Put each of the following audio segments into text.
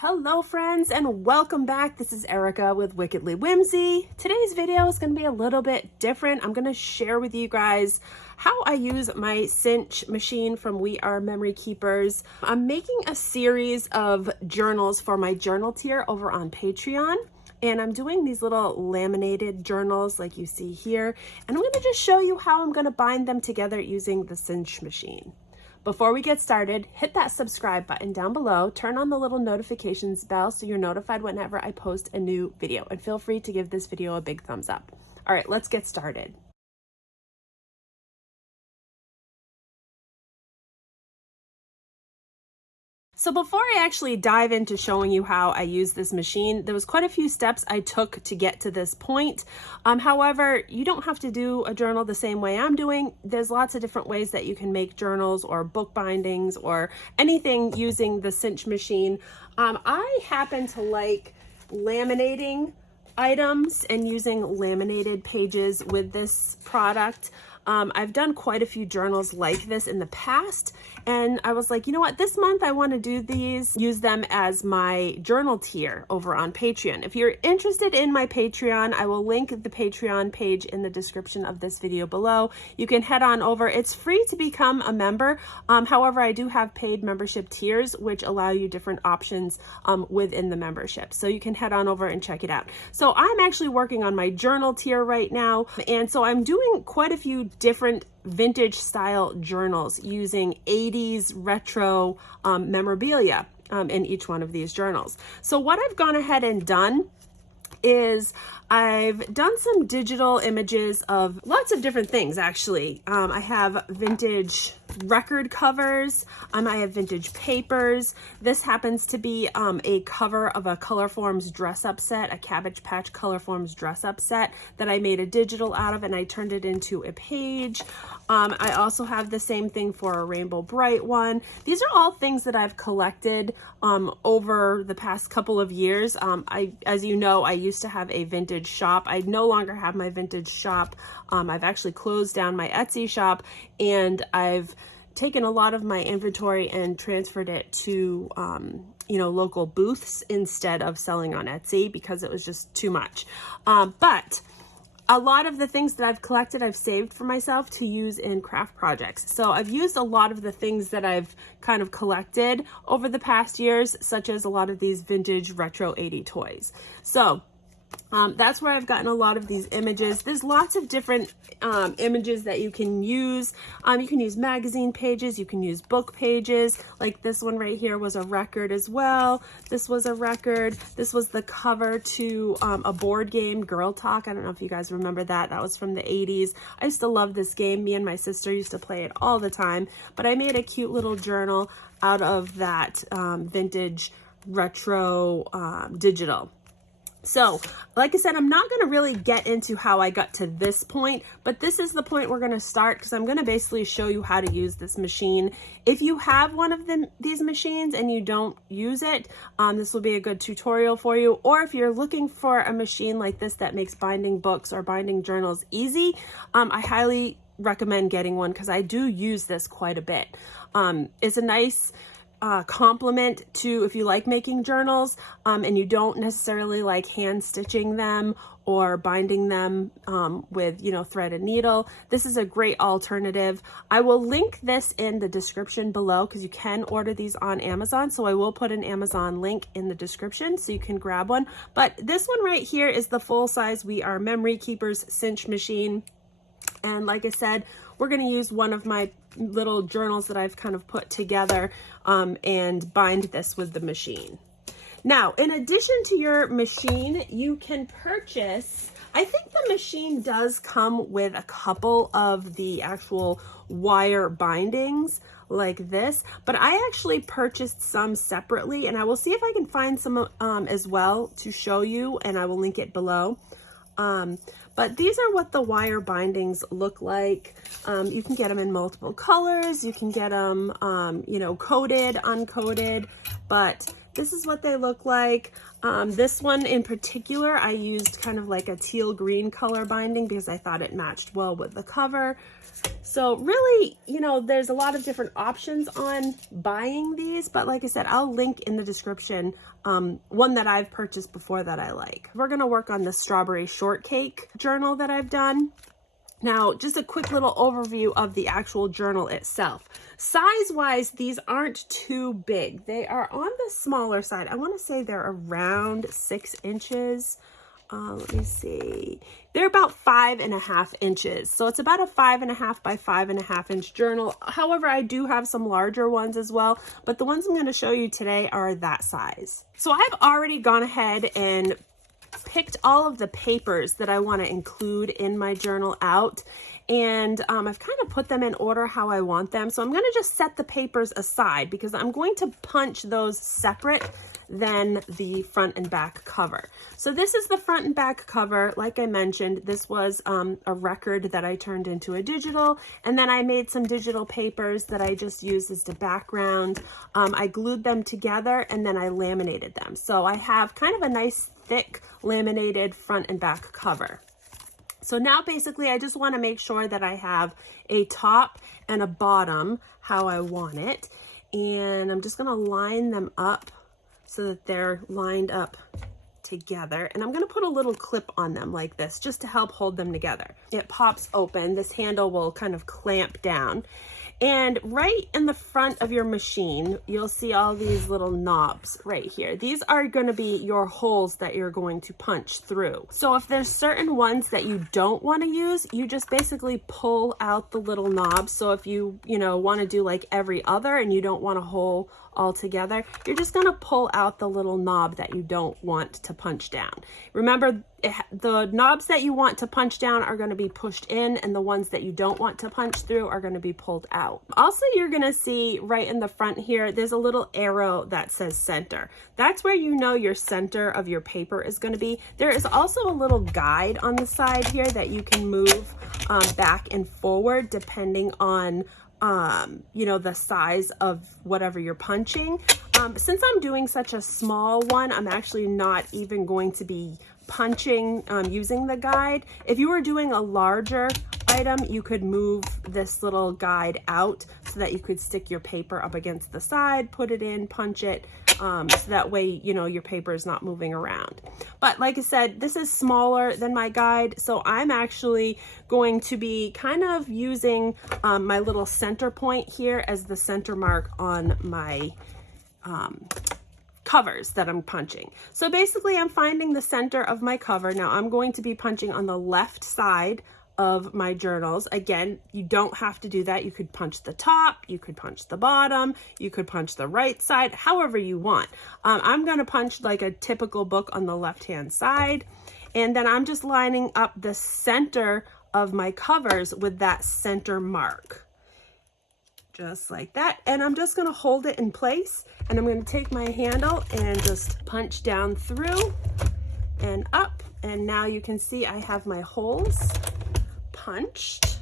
Hello friends and welcome back. This is Erica with Wickedly Whimsy. Today's video is going to be a little bit different. I'm going to share with you guys how I use my Cinch machine from We Are Memory Keepers. I'm making a series of journals for my journal tier over on Patreon. And I'm doing these little laminated journals like you see here. And I'm going to just show you how I'm going to bind them together using the Cinch machine. Before we get started, hit that subscribe button down below, turn on the little notifications bell so you're notified whenever I post a new video, and feel free to give this video a big thumbs up. All right, let's get started. So before I actually dive into showing you how I use this machine, there was quite a few steps I took to get to this point. However, you don't have to do a journal the same way I'm doing. There's lots of different ways that you can make journals or book bindings or anything using the Cinch machine. I happen to like laminating items and using laminated pages with this product. I've done quite a few journals like this in the past, and I was like, you know what, this month I want to do these, use them as my journal tier over on Patreon. If you're interested in my Patreon, I will link the Patreon page in the description of this video below. You can head on over. It's free to become a member. However, I do have paid membership tiers, which allow you different options within the membership. So you can head on over and check it out. So I'm actually working on my journal tier right now. And so I'm doing quite a few different vintage style journals using 80s retro memorabilia in each one of these journals. So what I've gone ahead and done is I've done some digital images of lots of different things actually. I have vintage record covers, I have vintage papers. This happens to be a cover of a Colorforms dress up set, a Cabbage Patch Colorforms dress up set that I made a digital out of and I turned it into a page. I also have the same thing for a Rainbow Bright one. These are all things that I've collected over the past couple of years. As you know, I used to have a vintage shop. I no longer have my vintage shop. I've actually closed down my Etsy shop, and I've taken a lot of my inventory and transferred it to local booths instead of selling on Etsy because it was just too much. But a lot of the things that I've collected, I've saved for myself to use in craft projects. So I've used a lot of the things that I've kind of collected over the past years, such as a lot of these vintage retro 80 toys. So that's where I've gotten a lot of these images. There's lots of different images that you can use. You can use magazine pages, you can use book pages. Like this one right here was a record as well. This was a record. This was the cover to a board game, Girl Talk. I don't know if you guys remember that. That was from the 80s. I used to love this game. Me and my sister used to play it all the time. But I made a cute little journal out of that vintage retro digital. So, like I said, I'm not going to really get into how I got to this point, but this is the point we're going to start because I'm going to basically show you how to use this machine. If you have one of these machines and you don't use it, this will be a good tutorial for you. Or if you're looking for a machine like this that makes binding books or binding journals easy, I highly recommend getting one because I do use this quite a bit. It's a nice complement to if you like making journals and you don't necessarily like hand stitching them or binding them with thread and needle. This is a great alternative. I will link this in the description below because you can order these on Amazon, so I will put an Amazon link in the description so you can grab one. But this one right here is the full size We Are Memory Keepers Cinch machine, and like I said, we're going to use one of my little journals that I've kind of put together and bind this with the machine. Now, in addition to your machine, you can purchase, I think the machine does come with a couple of the actual wire bindings like this, but I actually purchased some separately, and I will see if I can find some as well to show you, and I will link it below. But these are what the wire bindings look like. You can get them in multiple colors. You can get them, coated, uncoated, but this is what they look like. This one in particular, I used kind of like a teal green color binding because I thought it matched well with the cover. So really, you know, there's a lot of different options on buying these, but like I said, I'll link in the description one that I've purchased before that I like. We're gonna work on the strawberry shortcake journal that I've done. Now, just a quick little overview of the actual journal itself. Size-wise, these aren't too big. They are on the smaller side. I want to say they're around 6 inches. Let me see. They're about 5.5 inches. So it's about a 5.5 by 5.5 inch journal. However, I do have some larger ones as well, but the ones I'm going to show you today are that size. So I've already gone ahead and picked all of the papers that I want to include in my journal out, and I've kind of put them in order how I want them. So I'm going to just set the papers aside because I'm going to punch those separate than the front and back cover. So this is the front and back cover. Like I mentioned, this was a record that I turned into a digital, and then I made some digital papers that I just used as the background. I glued them together and then I laminated them. So I have kind of a nice thick laminated front and back cover. So now basically I just want to make sure that I have a top and a bottom how I want it, and I'm just going to line them up so that they're lined up together, and I'm going to put a little clip on them like this just to help hold them together. It pops open. This handle will kind of clamp down, and right in the front of your machine you'll see all these little knobs right here. These are going to be your holes that you're going to punch through. So if there's certain ones that you don't want to use, you just basically pull out the little knobs. So if you want to do like every other and you don't want a hole all together, you're just going to pull out the little knob that you don't want to punch down. Remember, the knobs that you want to punch down are going to be pushed in, and the ones that you don't want to punch through are going to be pulled out. Also, you're going to see right in the front here, there's a little arrow that says center. That's where you know your center of your paper is going to be. There is also a little guide on the side here that you can move back and forward depending on the size of whatever you're punching. Since I'm doing such a small one, I'm actually not even going to be punching using the guide. If you were doing a larger item, you could move this little guide out so that you could stick your paper up against the side, put it in, punch it, so that way your paper is not moving around. But like I said, this is smaller than my guide, so I'm actually going to be kind of using my little center point here as the center mark on my covers that I'm punching. So basically I'm finding the center of my cover. Now I'm going to be punching on the left side of my journals. Again, you don't have to do that. You could punch the top, you could punch the bottom, you could punch the right side, however you want. I'm going to punch like a typical book on the left hand side, and then I'm just lining up the center of my covers with that center mark. Just like that, and I'm just going to hold it in place, and I'm going to take my handle and just punch down through and up, and now you can see I have my holes punched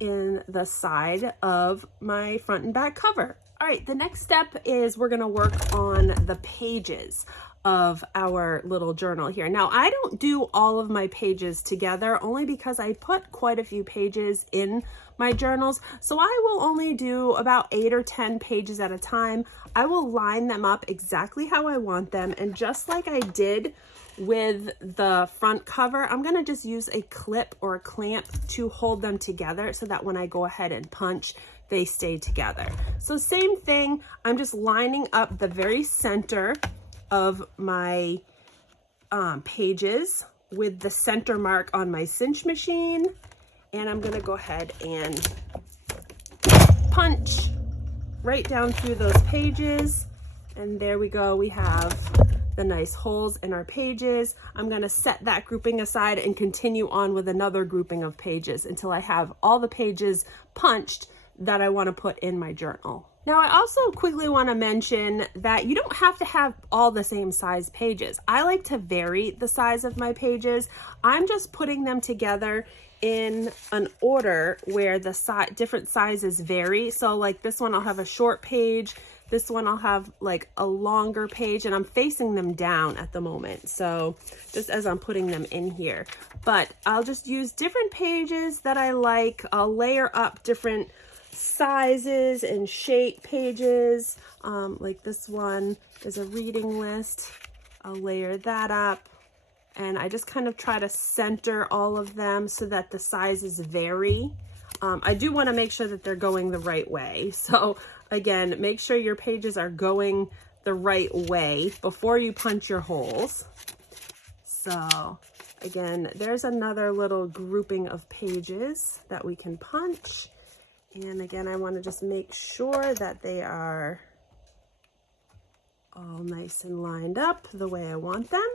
in the side of my front and back cover. All right, the next step is we're going to work on the pages of our little journal here. Now, I don't do all of my pages together only because I put quite a few pages in my journals. So I will only do about 8 or 10 pages at a time. I will line them up exactly how I want them. And just like I did with the front cover, I'm going to just use a clip or a clamp to hold them together so that when I go ahead and punch, they stay together. So same thing, I'm just lining up the very center of my pages with the center mark on my cinch machine, and I'm going to go ahead and punch right down through those pages, and there we go. We have the nice holes in our pages. I'm going to set that grouping aside and continue on with another grouping of pages until I have all the pages punched that I want to put in my journal. Now, I also quickly want to mention that you don't have to have all the same size pages. I like to vary the size of my pages. I'm just putting them together in an order where the different sizes vary. So like this one, I'll have a short page. This one I'll have like a longer page, and I'm facing them down at the moment. So just as I'm putting them in here, but I'll just use different pages that I like. I'll layer up different sizes and shape pages. Like this one is a reading list. I'll layer that up, and I just kind of try to center all of them so that the sizes vary. I do want to make sure that they're going the right way. So again, make sure your pages are going the right way before you punch your holes. So again, there's another little grouping of pages that we can punch. And again, I want to just make sure that they are all nice and lined up the way I want them.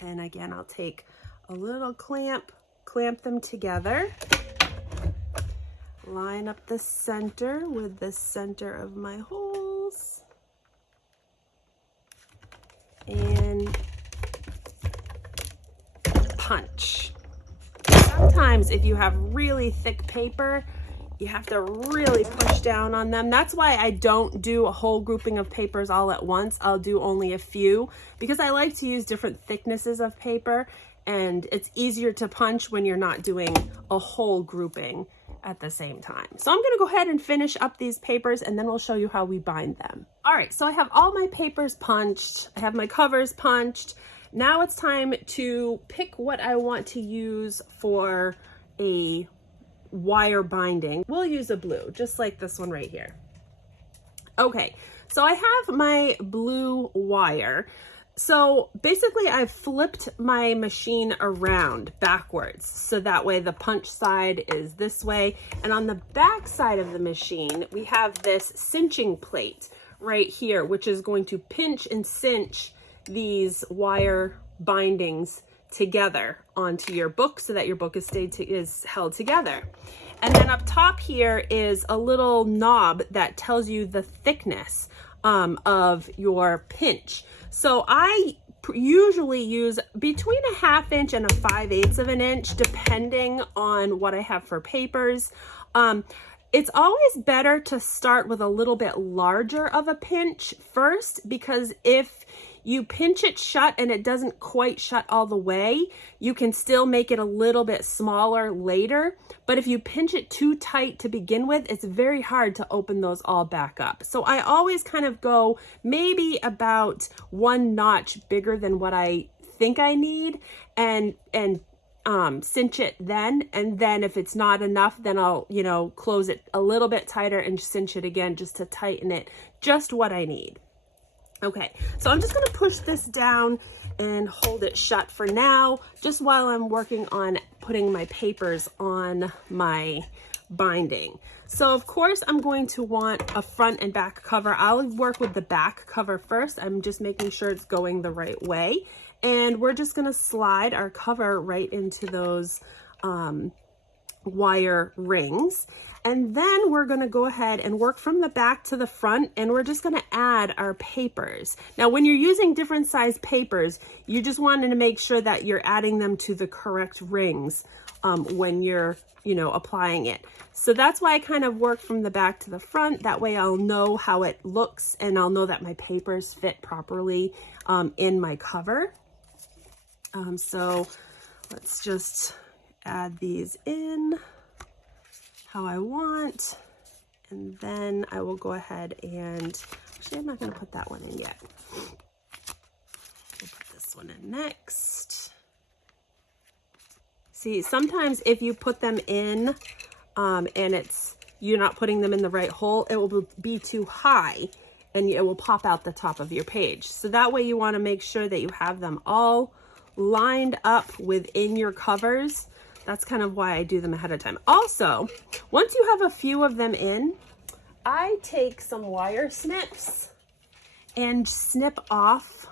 And again, I'll take a little clamp them together, line up the center with the center of my holes, and punch. Sometimes if you have really thick paper, you have to really push down on them. That's why I don't do a whole grouping of papers all at once. I'll do only a few, because I like to use different thicknesses of paper, and it's easier to punch when you're not doing a whole grouping at the same time. So I'm gonna go ahead and finish up these papers, and then we'll show you how we bind them. All right, so I have all my papers punched. I have my covers punched. Now it's time to pick what I want to use for a wire binding. We'll use a blue, just like this one right here. Okay, so I have my blue wire. So basically I've flipped my machine around backwards, so that way the punch side is this way, and on the back side of the machine we have this cinching plate right here, which is going to pinch and cinch these wire bindings together onto your book so that your book is held together. And then up top here is a little knob that tells you the thickness of your pinch. So I usually use between a 1/2 inch and a 5/8 of an inch, depending on what I have for papers. It's always better to start with a little bit larger of a pinch first, because if you pinch it shut and it doesn't quite shut all the way, you can still make it a little bit smaller later. But if you pinch it too tight to begin with, it's very hard to open those all back up. So I always kind of go maybe about 1 notch bigger than what I think I need, and cinch it then. And then if it's not enough, then I'll, close it a little bit tighter and cinch it again just to tighten it just what I need. Okay, so I'm just going to push this down and hold it shut for now, just while I'm working on putting my papers on my binding. So of course I'm going to want a front and back cover. I'll work with the back cover first. I'm just making sure it's going the right way. And we're just going to slide our cover right into those wire rings. And then we're going to go ahead and work from the back to the front, and we're just going to add our papers. Now, when you're using different size papers, you just wanted to make sure that you're adding them to the correct rings when you're, applying it. So that's why I kind of work from the back to the front. That way I'll know how it looks, and I'll know that my papers fit properly in my cover. So let's just add these in how I want, and then I will go ahead and, actually I'm not going to put that one in yet. We'll put this one in next. See, sometimes if you put them in and you're not putting them in the right hole, it will be too high and it will pop out the top of your page. So that way you want to make sure that you have them all lined up within your covers. That's kind of why I do them ahead of time. Also, once you have a few of them in, I take some wire snips and snip off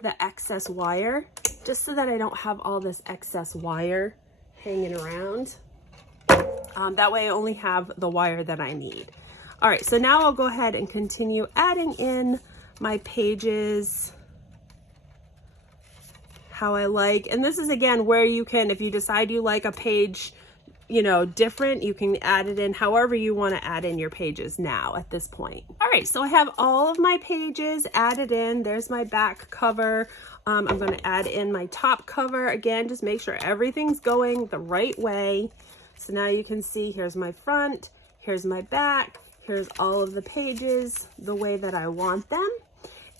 the excess wire, just so that I don't have all this excess wire hanging around. That way I only have the wire that I need. All right, so now I'll go ahead and continue adding in my pages how I like. And this is again where you can, if you decide you like a page, you know, different, you can add it in however you want to add in your pages now at this point. All right, so I have all of my pages added in. There's my back cover. I'm going to add in my top cover. Again, just make sure everything's going the right way. So now you can see here's my front, here's my back, here's all of the pages the way that I want them.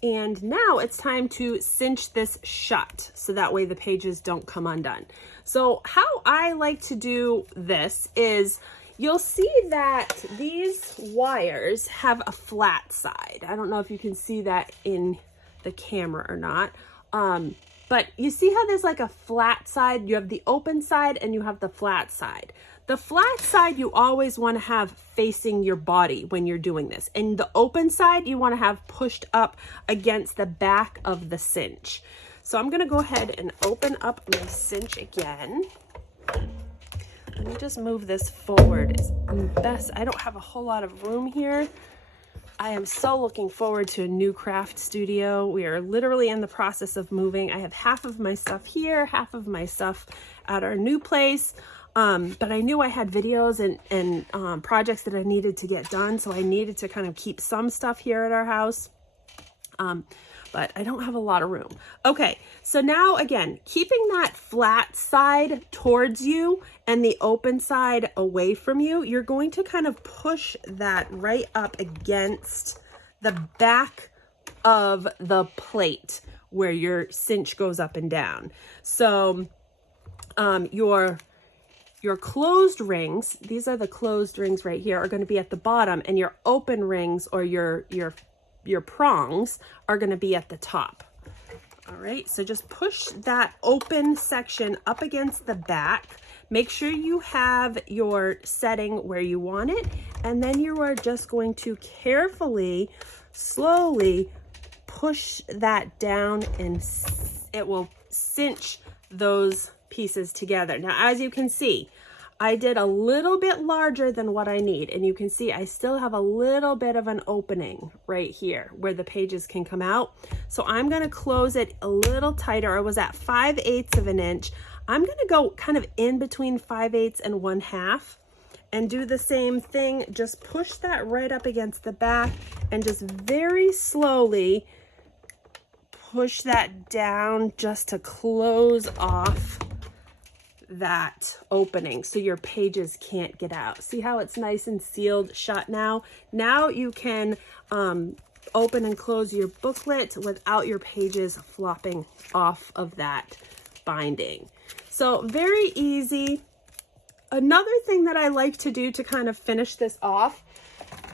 And now it's time to cinch this shut so that way the pages don't come undone. So how I like to do this is you'll see that these wires have a flat side. I don't know if you can see that in the camera or not. But you see how there's like a flat side? You have the open side and you have the flat side. The flat side you always want to have facing your body when you're doing this. And the open side you want to have pushed up against the back of the cinch. So I'm going to go ahead and open up my cinch again. Let me just move this forward as best. I don't have a whole lot of room here. I am so looking forward to a new craft studio. We are literally in the process of moving. I have half of my stuff here, half of my stuff at our new place. But I knew I had videos and projects that I needed to get done. So I needed to kind of keep some stuff here at our house. But I don't have a lot of room. Okay, so now again, keeping that flat side towards you and the open side away from you, you're going to kind of push that right up against the back of the plate where your cinch goes up and down. So your closed rings, these are the closed rings right here, are going to be at the bottom, and your open rings or your prongs are going to be at the top. All right, so just push that open section up against the back. Make sure you have your setting where you want it, and then you are just going to carefully, slowly push that down, and it will cinch those pieces together. Now, as you can see, I did a little bit larger than what I need, and you can see I still have a little bit of an opening right here where the pages can come out. So I'm going to close it a little tighter. I was at 5/8 of an inch. I'm going to go kind of in between 5/8 and 1/2 and do the same thing. Just push that right up against the back and just very slowly push that down just to close off that opening so your pages can't get out. See how it's nice and sealed shut now? Now you can open and close your booklet without your pages flopping off of that binding. So very easy. Another thing that I like to do to kind of finish this off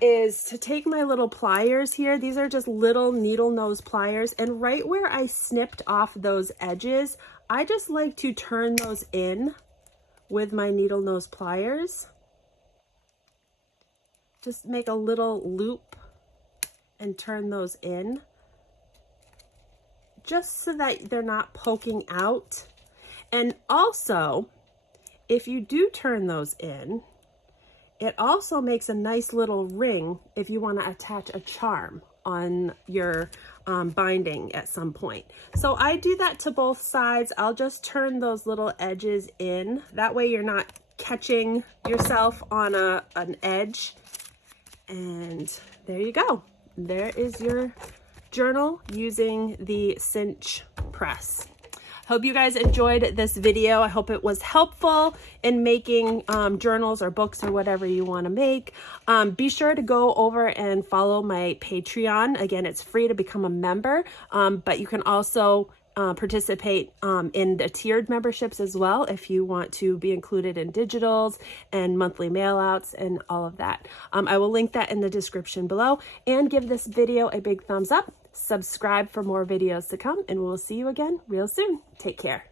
is to take my little pliers here. These are just little needle nose pliers, and right where I snipped off those edges, I just like to turn those in with my needle nose pliers. Just make a little loop and turn those in, just so that they're not poking out. And also, if you do turn those in, it also makes a nice little ring if you want to attach a charm on your binding at some point. So I do that to both sides. I'll just turn those little edges in. That way you're not catching yourself on an edge. And there you go. There is your journal using the Cinch press. Hope you guys enjoyed this video. I hope it was helpful in making journals or books or whatever you want to make. Be sure to go over and follow my Patreon. Again, it's free to become a member, but you can also participate in the tiered memberships as well if you want to be included in digitals and monthly mailouts and all of that. I will link that in the description below, and give this video a big thumbs up. Subscribe for more videos to come, and we'll see you again real soon. Take care.